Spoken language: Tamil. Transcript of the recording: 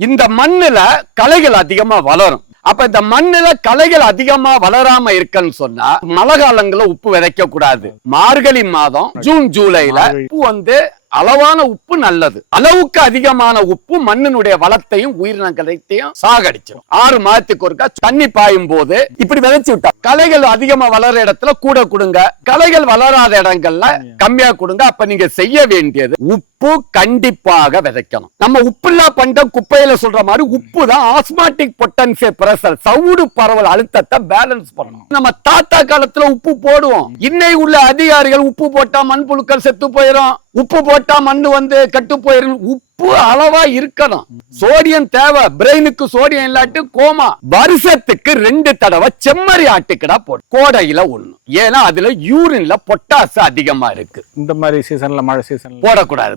இந்த மண்ணுல களைகள் அதிகமா வளரும். அப்ப இந்த மண்ணுல களைகள் அதிகமா வளராம இருக்குன்னு சொன்னா மழை காலங்கள்ல உப்பு விதைக்க கூடாது. மார்கழி மாதம் ஜூன் ஜூலைல உப்பு அளவான உப்பு நல்லது. அளவுக்கு அதிகமான உப்பு மண்ணினுடைய வளத்தையும் உயிரினங்களையும் சாகடிச்சிடும். 6 மாதத்துக்கு ஒருக்கா தண்ணி பாயும் போது இப்படி விதைச்சு விட்டா களைகள் அதிகமா வளர இடத்துல கூட கொடுங்க, களைகள் வளராத இடங்கள்ல கம்மியா கொடுங்க. அப்ப நீங்க செய்ய வேண்டியது உப்பு கண்டிப்பாக விதைக்கணும். நம்ம உப்புல்லா பண்ட குப்பையில சொல்ற மாதிரி உப்பு தான் ஆஸ்மாட்டிக் பொட்டன்சியல் பிரஷர், சவுடு பரவல் அழுத்தத்தை பேலன்ஸ் பண்ணணும். நம்ம தாத்தா காலத்துல உப்பு போடுவோம். இன்னை உள்ள அதிகாரிகள் உப்பு போட்டா மண்புழுக்கள் செத்து போயிடும், உப்பு போட்டா மண்ணு கட்டு போயிரும். உப்பு அளவா இருக்கணும். சோடியம் தேவை, பிரெயினுக்கு சோடியம் இல்லாட்டி கோமா. வருஷத்துக்கு 2 தடவை செம்மறி ஆட்டுக்கடா போடும், கோடையில 1. ஏன்னா அதுல யூரின்ல பொட்டாசு அதிகமா இருக்கு. இந்த மாதிரி சீசன்ல, மழை சீசன்ல போடக்கூடாது.